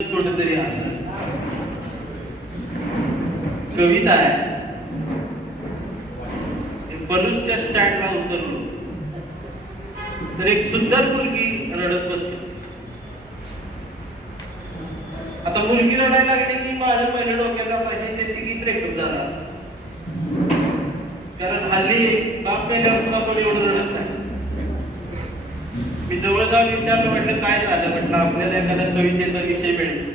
कुठेतरी असं. कविता आहे. ते स्टँडला उतरलो तर एक सुंदर मुलगी रडत बसली. आता मुलगी रडायला लागली की माझ्या पहिल्या डोक्याला पाहिजे येते की ब्रेकअप झाला असं कारण हल्ली बाप मेल्यावर सुद्धा कोणी एवढं रडत नाही. मी जवळ जाऊन विचारलं म्हटलं काय झालं? म्हटलं आपल्याला एखाद्या कवितेचा विषय मिळेल.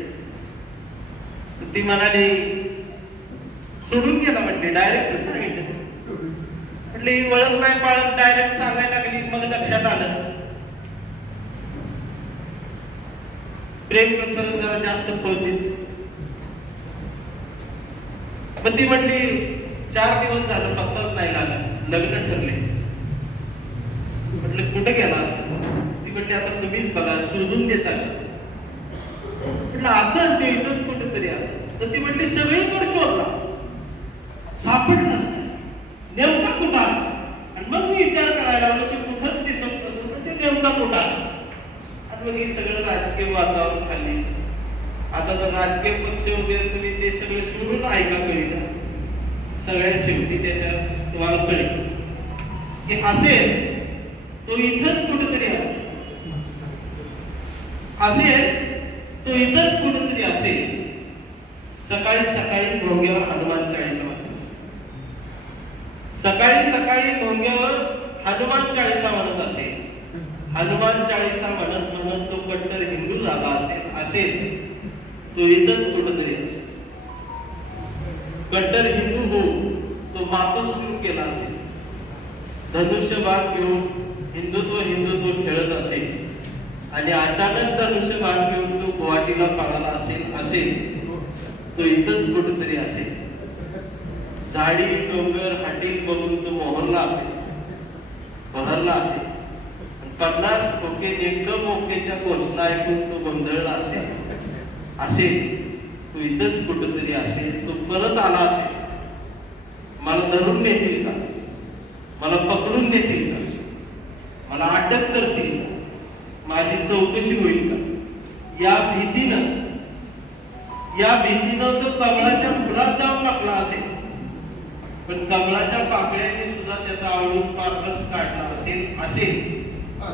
ती म्हणाली सोडून गेला म्हटले डायरेक्ट सांगितलं म्हटले ही वळख नाही पाळत डायरेक्ट सांगायला लागली मग लक्षात आलं. प्रेम करत जरा जास्त फळ दिसत पण ती म्हटली चार दिवस झालं पत्ताच नाही लागला लग्न ठरले. म्हटलं कुठं गेला ते आता तुम्हीच बघा शोधून देता म्हटलं असं ते इथंच कुठेतरी असं तर ती म्हटली सगळीकडे शोधला. सापडला. नेमका कुठं असं आणि मग मी विचार करायला लागलो की कुठंच दिसत नसेल तर ते नेमका कुठं असं आणि मग हे सगळं राजकीय वातावरण खाल्ली आता तर राजकीय पक्ष वगैरे तुम्ही ते सगळे सोडून ऐका करीता सगळ्या शेवटी त्याच्या तुम्हाला कळेल. की असेल तो इथंच कुठेतरी असेल. असेल तो इथंच कुठेतरी असेल. सकाळी सकाळी भोंग्यावर हनुमान चाळीसा म्हणत असेल. सकाळी सकाळी भोंग्यावर हनुमान चाळीसा म्हणत असेल. हनुमान चाळीसा म्हणत म्हणत तो कट्टर हिंदू झाला असेल असेल. तो इथंच कुठेतरी असेल. कट्टर हिंदू होऊन तो मातोश्री केला असेल. धनुष्यबाग घेऊन हिंदुत्व हिंदुत्व खेळत असेल. आणि अचानक धनुष्यबाण घेऊन तो गुवाहाटीला पळाला असेल असेल तो इथंच कुठेतरी असेल. झाडी डोंगर हाटील बघून तो मोहरला असेल बहरला असेल. पन्नास खोके नेमकं मोकेच्या घोषणा ऐकून तो गोंधळला असेल. असेल. तो इथंच कुठंतरी असेल. तो परत आला असेल. मला धरून नेतील का? मला पकडून नेतील का मला अटक करतील का माझी चौकशी होईल का? या भीतीनं या भीतीनं जो कमळाच्या फुलात जाऊन टाकला असेल पण कमळाच्या पाकळ्यांनी सुद्धा त्याचा आवडून पार रस काढला असेल असेल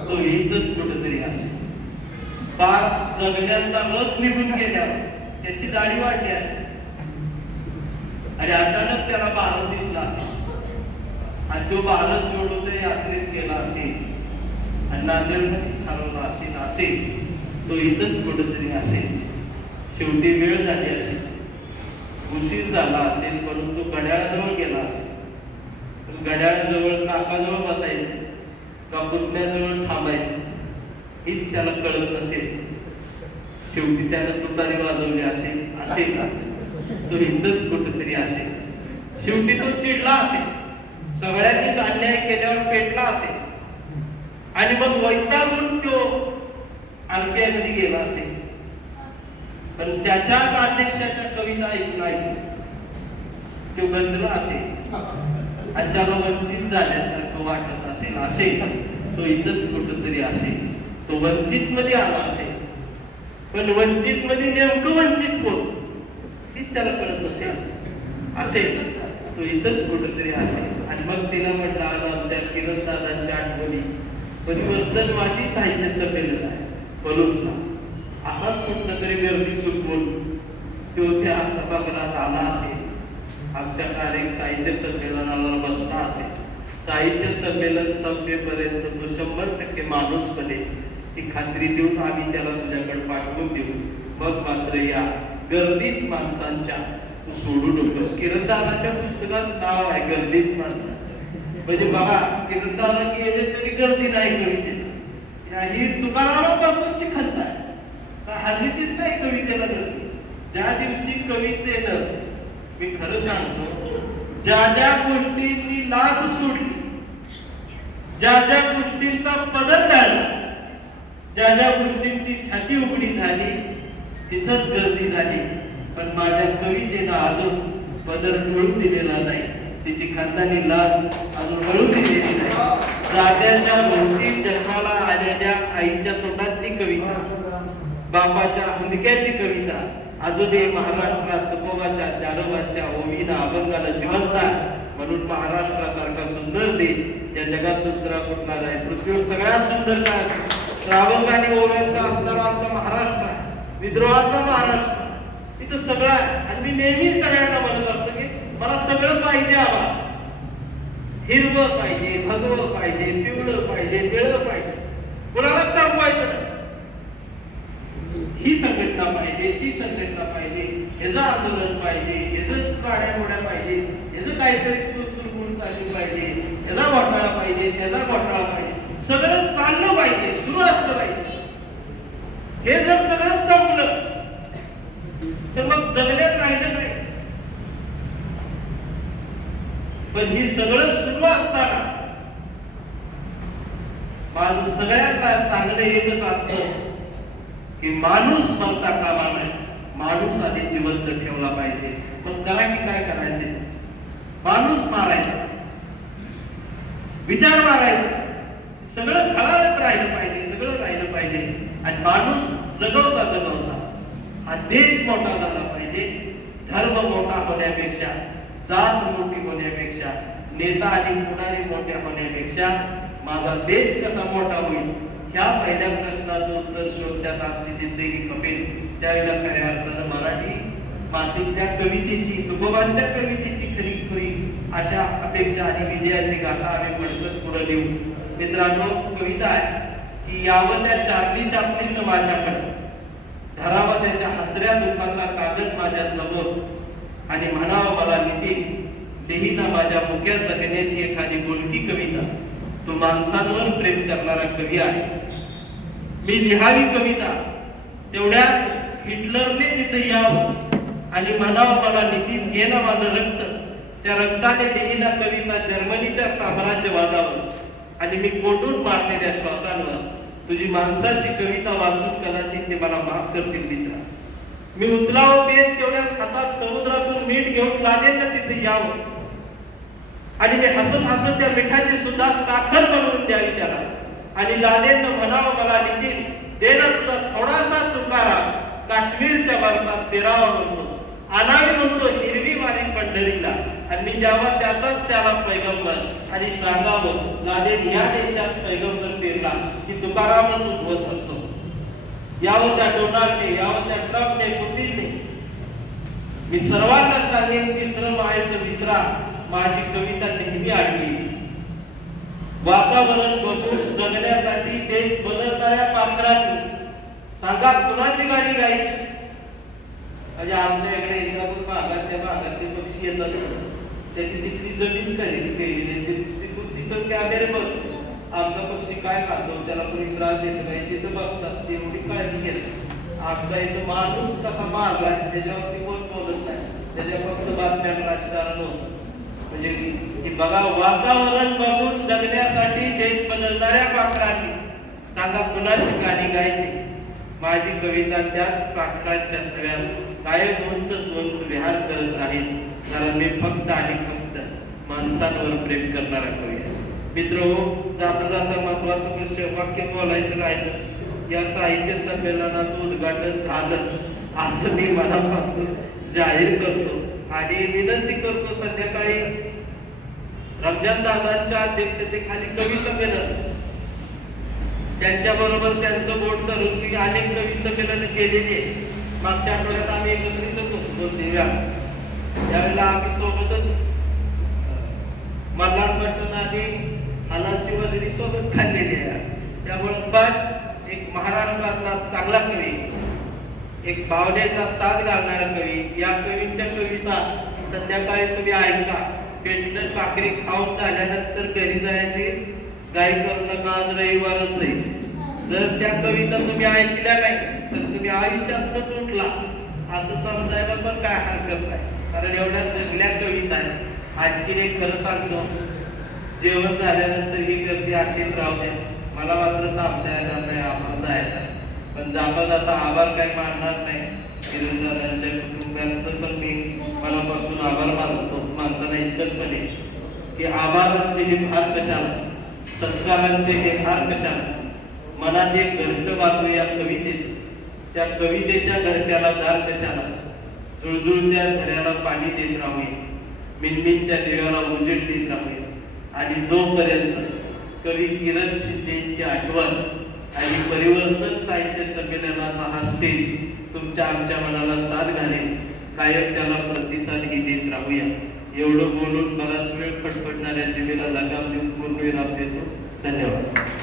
तो एकच कुठेतरी असेल. पार जगण्याचा रस निघून गेल्यावर त्याची दाढी वाढली असेल. आणि अचानक त्याला भारत दिसला असेल. आणि तो भारत जोडूच्या यात्रेत गेला असेल. आणि नांदेडमध्येच हरवला असेल तो इथंच कुठंतरी असेल. शेवटी वेळ झाली असेल. उशीर झाला असेल परंतु घड्याळाजवळ गेला असेल. तर घड्याळाजवळ नाकाजवळ बसायचं का पुतण्याजवळ थांबायचं हीच त्याला कळत नसेल. शेवटी त्यानं तुतारी वाजवली असेल असेल. तो इथंच कुठंतरी असेल. शेवटी तो चिडला असेल. सगळ्यांनीच अन्याय केल्यावर पेटला असेल. आणि मग वैतागून तो आरपीआयमध्ये गेला असेल. पण त्याच्याच अध्यक्षाच्या कविता ऐकून ऐकून तो गंजला असेल. आणि त्याला वंचित झाल्यासारखं वाटत असेल असेल. तो इथंच कुठंतरी असेल. तो वंचित मध्ये आला असेल. पण वंचित मध्ये नेमकं वंचित कोण? हीच त्याला कळत नसेल. असेल. तो इथंच कुठंतरी असेल. आणि मग तिला म्हटलं आज आमच्या किरण दादांच्या आठवणी परिवर्तनवादी साहित्य संमेलन आहे. पलूसला असाच कुठलं तरी गर्दी चुकवून तो त्या सभागृहात आला असेल. आमच्या कार्य साहित्य संमेलनाला बसला असेल. साहित्य संमेलन संपेपर्यंत तो शंभर टक्के माणूस बने ही खात्री देऊन आम्ही त्याला तुझ्याकडे पाठवून देऊ. मग मात्र या गर्दीत माणसांच्या तू सोडू नकोस. किरण दादाच्या पुस्तकाचं नाव आहे गर्दीत माणसांच्या. म्हणजे बघा किरण गेले तरी गर्दी नाही कवितेत ही तुकारामापासूनची खंत आहे. तर हल्लीचीच नाही कवितेला गर्दी ज्या दिवशी कवितेनं मी खरं सांगतो ज्या ज्या गोष्टींनी लाज सोडली ज्या ज्या गोष्टींचा पदर झाला ज्या ज्या गोष्टींची छाती उघडी झाली तिथंच गर्दी झाली. पण माझ्या कवितेनं अजून पदर मिळून दिलेला नाही. तिची खानदानी लाज अजून मिळून दिलेली नाही. राजाच्या भोवती जन्माला आलेल्या आईच्या तोंडातली कविता बापाच्या हुंदक्याची कविता अजूनही महाराष्ट्रात तुकोबाच्या ज्ञानोबाच्या ओवीनं अभंगाला जिवंत आहे. म्हणून महाराष्ट्रासारखा सुंदर देश या जगात दुसरा कुठला नाही. पृथ्वीवर सगळ्यात सुंदर काय असेल? आणि ओव्यांचा असणारा आमचा महाराष्ट्र आहे. विद्रोहाचा महाराष्ट्र. इथं सगळं आहे. आणि मी नेहमी सगळ्यांना म्हणत असतो की मला सगळं पाहिजे आम्हाला. हिरवं पाहिजे भगवं पाहिजे पिवळं पाहिजे निळं पाहिजे. कोणाला सांगवायचं नाही. ही संघटना पाहिजे ती संघटना पाहिजे ह्याचं आंदोलन पाहिजे ह्याचं काड्या मोड्या पाहिजे ह्याचं काहीतरी चुरचुरगुण चालली पाहिजे ह्याचा घोटाळा पाहिजे त्याचा घोटाळा पाहिजे. सगळं चाललं पाहिजे सुरू असलं पाहिजे. हे जर सगळं संपलं तर मग जगण्यात राहिलं नाही. पण ही सगळं असताना माझं सगळ्यांना सांगणं एकच असत की माणूस मरता कामा नये माणूस आधी जिवंत ठेवला पाहिजे. मग करा की काय करायचे माणूस मारायचा. विचार मारायचा. सगळं खळाळत राहिलं पाहिजे सगळं राहिलं पाहिजे. आणि माणूस जगवता जगवता हा देश मोठा झाला पाहिजे. धर्म मोठा होण्यापेक्षा जात मोठी होण्यापेक्षा नेता आणि पुढारी मोठ्या होण्यापेक्षा माझा देश कसा मोठा होईल ह्या पहिल्या प्रश्नाचं उत्तर शोधण्यात आमची जिंदगी कपेल त्यावेळेला खऱ्या अर्थानं मराठी मातीतल्या कवितेची तुकोबांच्या कवितेची खरी खरी अशा अपेक्षा आणि विजयाची गाथा आम्ही पडकत पुढे देऊ मित्रांनो कविता आहे की यावं त्या चारणी चापलीनं माझ्याकडे धरावा त्याच्या हसऱ्या दुःखाचा कागद माझ्यासमोर आणि म्हणावं मला नितीन लिहिना माझ्या मुक्यात जगण्याची एखादी बोलकी कविता. तो माणसांवर प्रेम करणारा कवी आहे. मी लिहावी कविता. तेवढ्यात हिटलरने तिथे यावं. आणि म्हणावं मला नितीन घे ना माझं रक्त. त्या रक्ताने लिहिना कविता जर्मनीच्या साम्राज्यवादावर आणि मी कोंडून मारलेल्या श्वासांवर. तुझी माणसाची कविता वाचून कदाचित ते मला माफ करतील मित्रा. मी उचलावं बेत तेवढ्यात हातात समुद्रातून मीठ घेऊन लागेल ना तिथे यावं. आणि मी हसत हसत त्या मिठाची सुद्धा साखर बनवून द्यावी त्याला. आणि लादेन म्हणावं मला नितीन दे ना तुझा थोडासा तुकारा काश्मीरच्या बर्फात पेरावा म्हणतो. आणावी म्हणतो हिरवी वारी पंढरीला. आणि मी द्यावा त्याचाच त्याला पैगंबर. आणि सांगावं लादेन या देशात पैगंबर पेरला की तुकारामच उद्भवत असतो. यावं त्या डोनाल्डने यावं त्या ट्रम्पने पुतीनने. मी सर्वांना सांगेन तिसरं श्रम आहे तर विसरा माझी कविता नेहमी आडवी. वातावरण बघून जगण्यासाठी देश बदलणाऱ्या पात्रांनी सांगा कुणाची गाणी गायची? म्हणजे आमच्या इकडे इंदापूर भागात त्या भागातले पक्षी येतात. त्याची तिथली जमीन खरेदी केली तिथून तिथं कॅमेरे बसतो. आमचा पक्षी काय खातो त्याला कोणी त्रास देत नाही तिथं बघतात एवढी काळजी घेत आमचा इथं माणूस कसा मारला त्याच्यावरती कोण बोलत नाही. त्याच्या फक्त बातम्या राजकारण होतं. म्हणजे की- म्हणजे बघा वातावरण बघून जगण्यासाठी देश बदलणाऱ्या पाखरांनी. सांगा कुणाची गाणी गायची? माझी कविता त्याच पाखरांच्या तळ्यात. कायम उंचच उंच विहार करत राहील कारण मी फक्त आणि फक्त माणसांवर प्रेम करणारा कवी मित्र मित्र जाता जाता महत्वाचं दृश्य वाक्य बोलायचं राहिलं. या साहित्य संमेलनाचं उद्घाटन झालं. असं मी मनापासून जाहीर करतो आणि विनंती करतो संध्याकाळी दादांच्या अध्यक्षतेखाली कवी संमेलन. त्यांच्या बरोबर त्यांचं बोट धरून मी अनेक कवी संमेलन केलेली. आहे मागच्या आठवड्यात आम्ही एकत्रितच होतो दोन तीन वेळा. त्यावेळेला आम्ही सोबतच मल्हार पट्टण आणि हालांची वजरी सोबत खाल्लेली आहे. त्यामुळे पण एक महाराष्ट्रातला चांगला कवी एक भावनेचा साथ घालणारा कवी या कवींच्या कविता संध्याकाळी तुम्ही ऐका. पेटलं भाकरी खाऊन झाल्यानंतर घरी जायचे. गाई करणं आज रविवारच आहे? जर त्या कविता तुम्ही ऐकल्या नाही तर तुम्ही आयुष्यातच उठला असं समजायला पण काय हरकत नाही. कारण एवढ्या सगळ्या कविता आहेत. आणखीन एक खरं सांगतो. जेवण झाल्यानंतर ही गर्दी अशीच राहू द्या मला मात्र थांबता येणार नाही आम्हाला जायचं आहे. पण जाता जाता आभार काय मानणार नाही. किरणदादांच्या कुटुंबांचं पण मी मनापासून आभार मानतो. की आभारांचे हे फार कशाला? सत्कारांचे हे फार कशाला? मनात एक गर्त बांधू या कवितेचे. त्या कवितेच्या गळत्याला दार कशाला? झुळझुळत्या झऱ्याला पाणी देत राहूया. मिनमिन त्या दिव्याला उजेड देत राहूया. आणि जोपर्यंत कवी किरण शिंदेची आठवण आणि परिवर्तन साहित्य संमेलनाचा हा स्टेज तुमच्या आमच्या मनाला साथ घालेल कायम त्याला प्रतिसादही देत राहूया. एवढं बोलून बराच वेळ खटखटणाऱ्या जीवेला जागा देऊन पूर्ण विराम देतो. धन्यवाद.